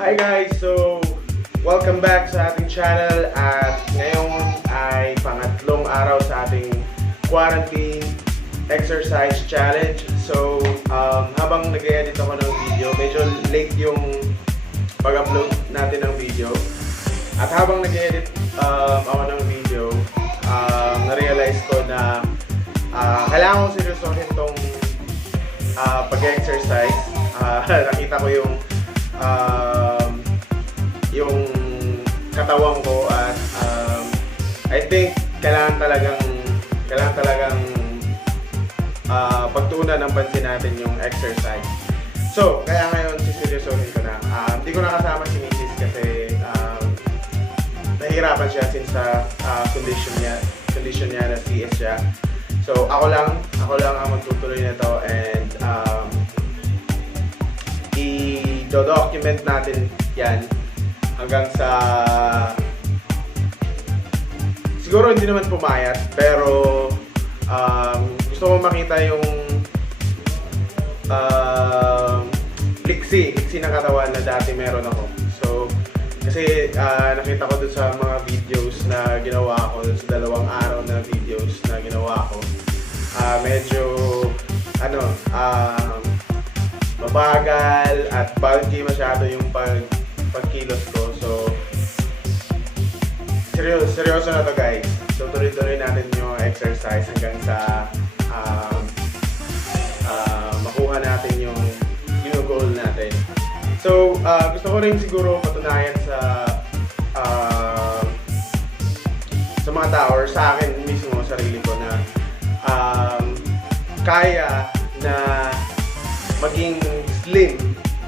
Hi guys! So, welcome back sa ating channel at ngayon ay pangatlong araw sa ating quarantine exercise challenge. So, habang nag-edit ako ng video, medyo late yung pag-upload natin ng video. At habang nag-edit ako ng video, na-realize ko na kailangan kong seryosohin itong pag-exercise. Nakita ko yung katawan ko at I think kailangan talagang pagtuunan ng pansin natin yung exercise. So, kaya ngayon siseryosohin ko na. Hindi ko nakasama si Mrs. kasi nahihirapan siya since sa condition niya na CS siya. So, ako lang ang magtutuloy nito and i-document natin yan hanggang sa siguro hindi naman pumayat pero gusto ko makita yung liksi ng katawan na dati meron ako. So, kasi nakita ko dun sa mga videos na ginawa ko, dun sa 2 araw na videos na ginawa ko, medyo mabagal at bulky masyado yung pagkilos ko. So, seryoso na to guys. So, tuloy-tuloy natin yung exercise hanggang sa makuha natin yung goal natin. So, gusto ko rin siguro patunayan sa mga tao or sa akin mismo, sarili ko na kaya na maging slim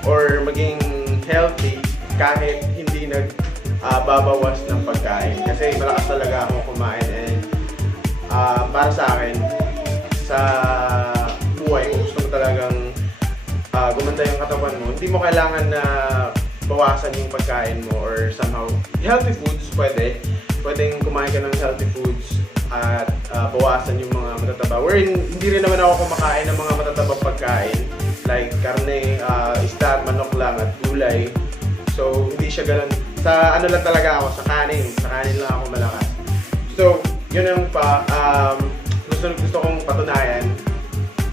or maging healthy kahit hindi nagbabawas ng pagkain. Kasi malakas talaga akong kumain and para sa akin, sa buhay, kung gusto mo talagang gumanda yung katawan mo, hindi mo kailangan na bawasan yung pagkain mo or somehow healthy foods pwedeng kumain ka ng healthy foods at bawasan yung mga matataba. Wherein hindi rin naman ako kumakain ng mga matatabang pagkain like karne, isda at manok lang at gulay. So hindi siya ganun. Sa ano lang talaga ako, sa kanin lang ako malakas. So yun ang gusto kong patunayan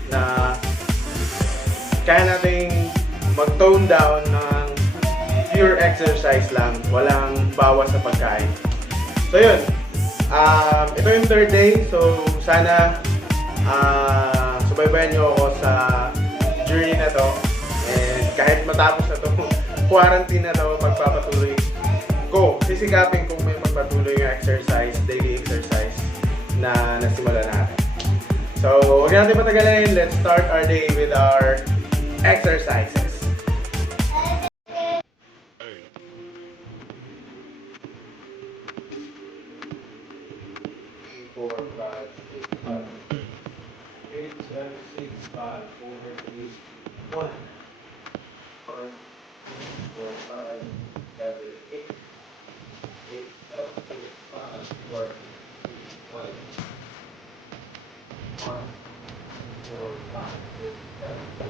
na kaya nating mag-tone down ng pure exercise lang, walang bawas sa pagkain. So yun, ito yung 3rd day, so sana subaybayan nyo ako sa journey na to and kahit matapos na to quarantine na to, magpapatuloy ko, sisikapin kung may magpatuloy yung exercise, daily exercise na nasimulan natin. So huwag natin patagalin, let's start our day with our exercises. 4, 5, 6, 8, 7, 6, 5, 4, 3, 1. 4, 5, 7, 8, 8, 7, 6, 5, 4, 1, 1, 4, 5, 6, 7,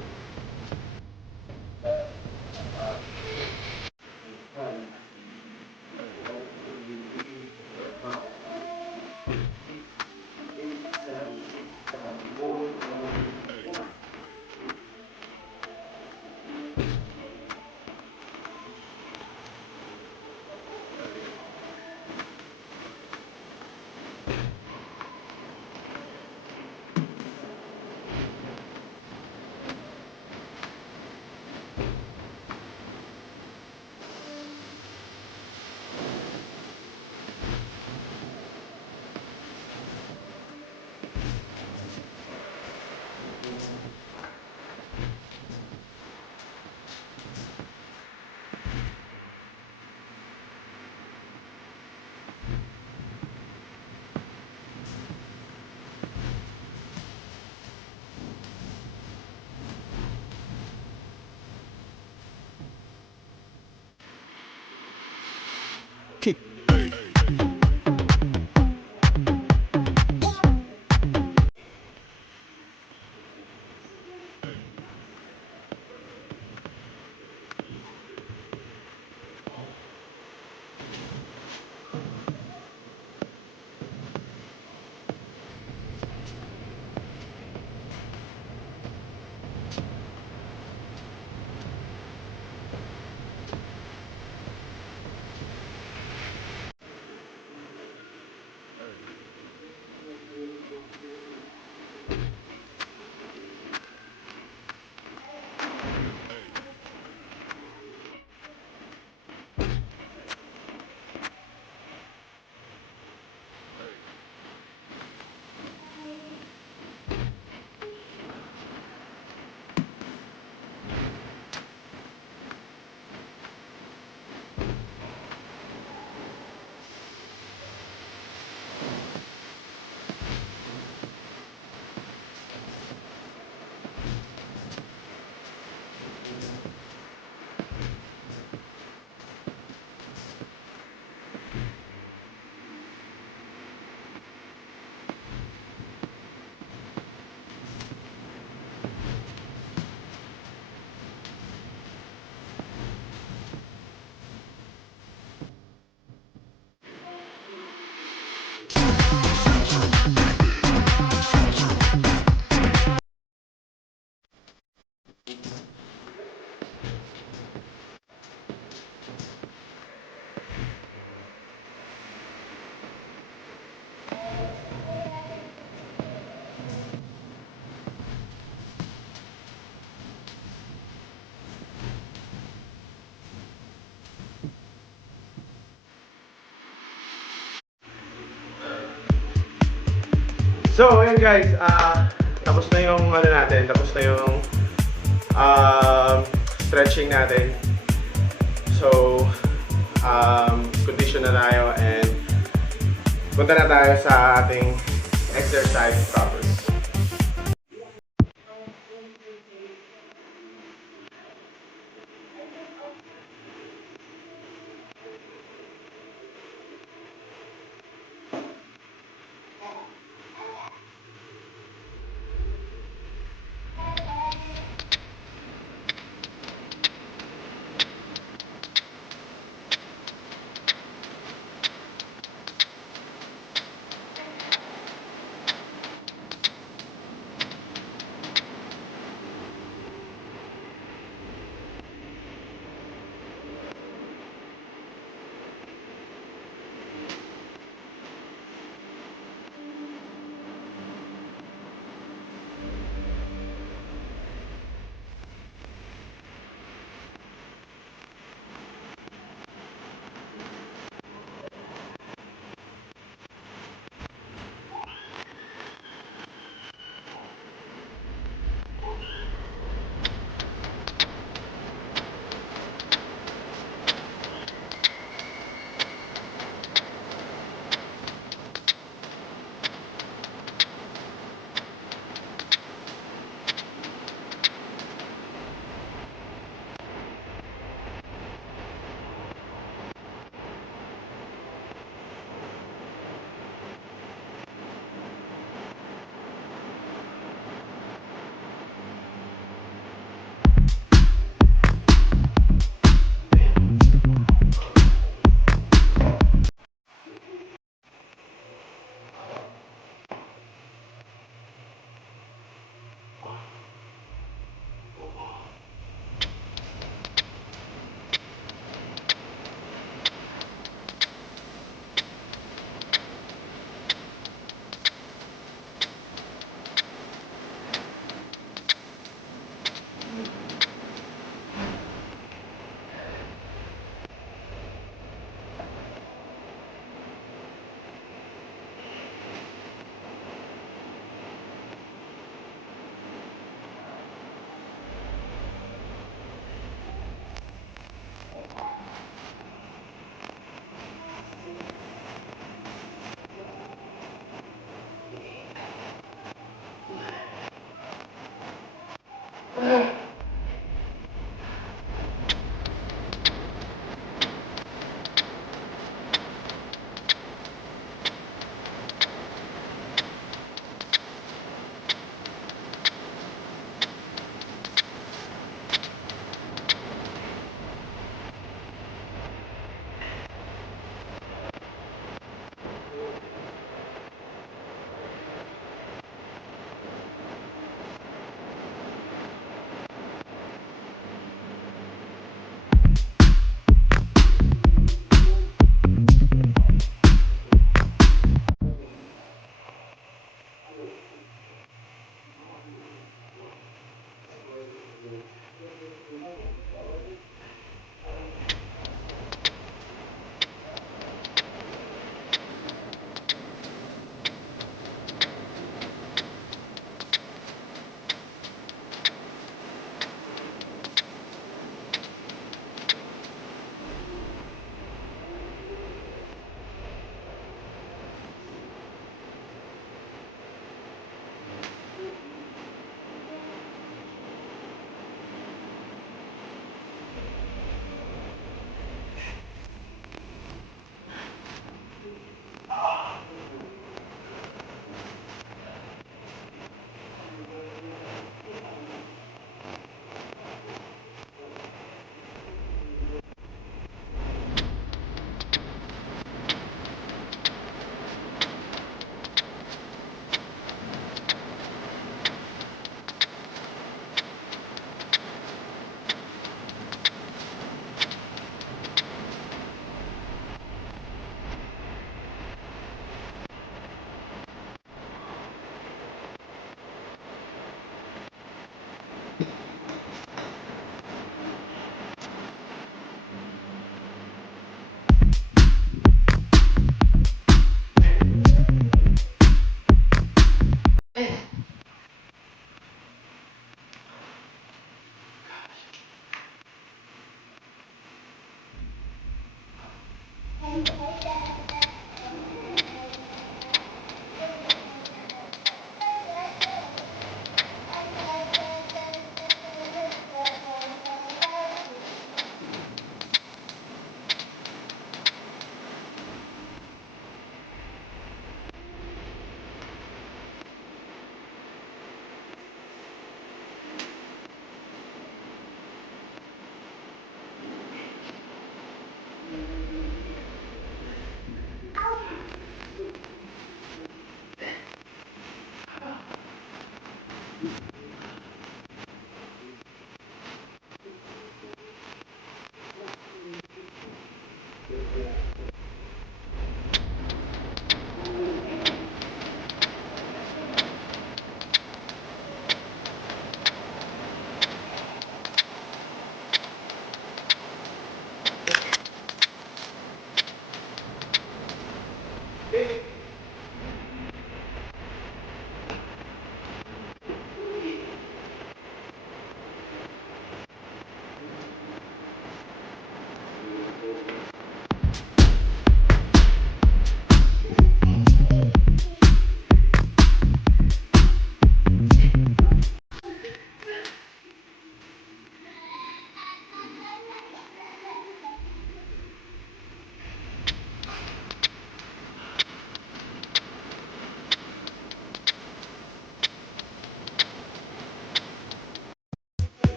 kick. So, ayun guys, tapos na yung ano natin, tapos na yung stretching natin. So, condition na tayo and punta na tayo sa ating exercise proper.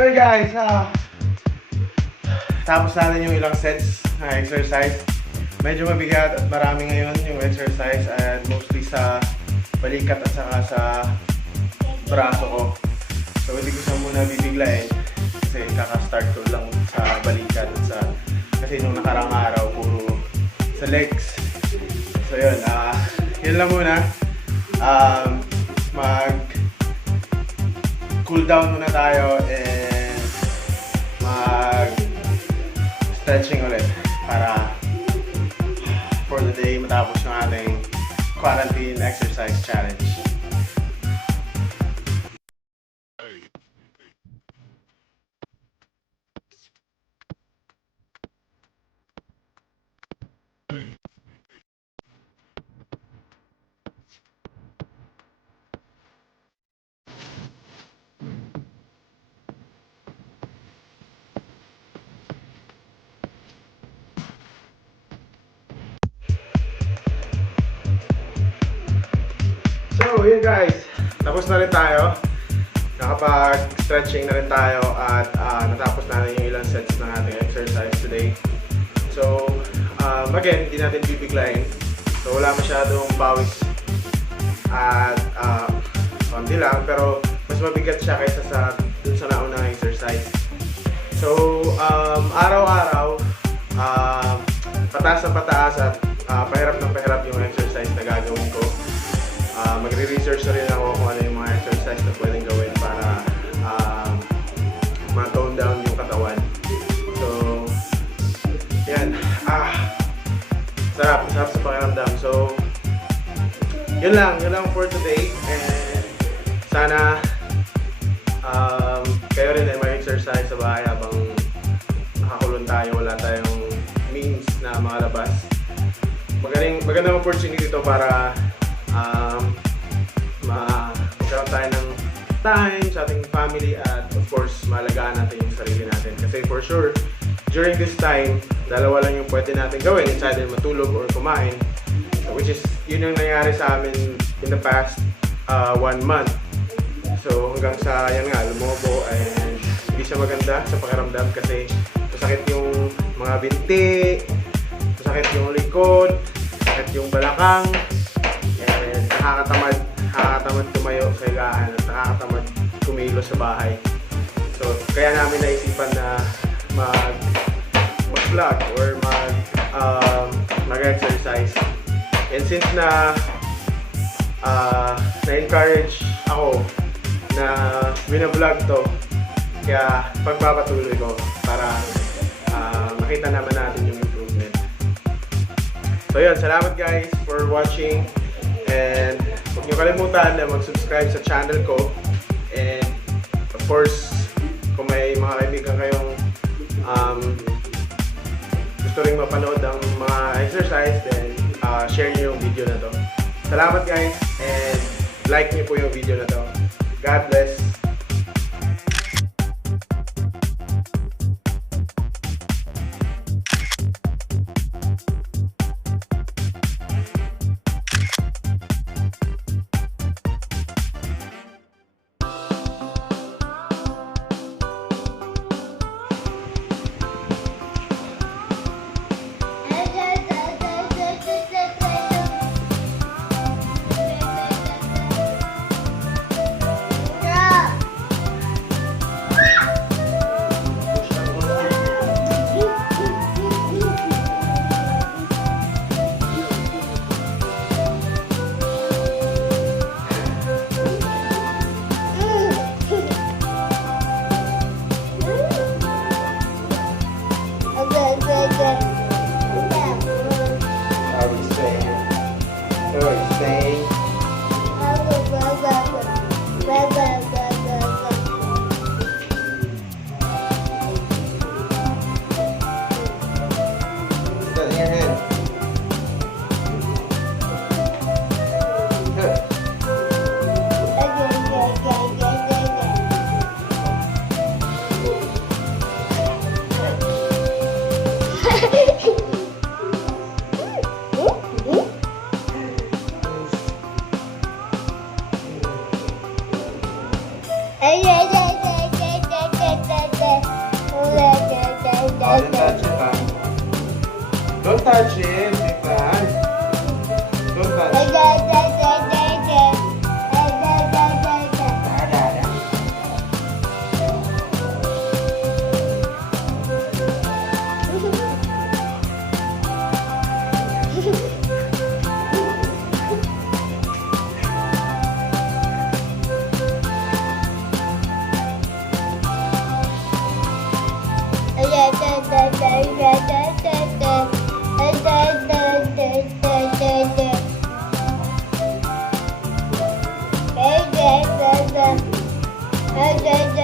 Anyway guys, tapos natin yung ilang sets na exercise. Medyo mabigat at marami ngayon yung exercise at mostly sa balikat at saka sa braso ko. So hindi ko siya muna bibiglayin kasi kaka-start ko lang sa balikat at sa kasi nung nakarang araw puro sa legs. So yun, yun lang muna. Mag cool down muna tayo and mag stretching ulit para for the day matapos ng ating quarantine exercise challenge. So yun guys, tapos na rin tayo. Nakapag-stretching na rin tayo at natapos natin yung ilang sets ng ating exercise today. So again, hindi natin bibiglayin. So wala masyadong pawis at konti lang, pero mas mabigat siya kaysa sa dun sa naunang exercise. So araw-araw pataas na pataas at pahirap ng pahirap yung exercise na gagawin ko. Magre-research na rin ako kung ano yung mga exercise na pwedeng gawin para ma-tone down yung katawan. So, yan. Sarap sa pakiramdam. So, yun lang for today. And sana kayo rin ay mag-exercise sa bahay habang nakakulong tayo, wala tayong means na makalabas. Magandang opportunity ito para magkaroon tayo ng time sa ating family at of course malagaan natin yung sarili natin kasi for sure during this time dalawa lang yung pwede natin gawin, it's either matulog or kumain, which is yun yung nangyari sa amin in the past 1 month. So hanggang sa yan nga lumobo and hindi siya maganda sa pakiramdam kasi masakit yung mga binti, masakit yung likod, masakit yung balakang. Nakakatamad tumayo sa higaan at nakakatamad kumilos sa bahay. So, kaya namin naisipan na mag-vlog or mag-exercise. And since na-encourage ako na bina-vlog to, kaya pagpapatuloy ko para makita naman natin yung improvement. So yun, salamat guys for watching. And huwag niyo kalimutan na mag-subscribe sa channel ko. And of course, kung may mga kaibigan kayong gusto rin mapanood ang mga exercise, then share niyo yung video na to. Salamat guys, and like niyo po yung video na to. God bless. Hey, Don't touch it, Ethan. Don't touch. Hey,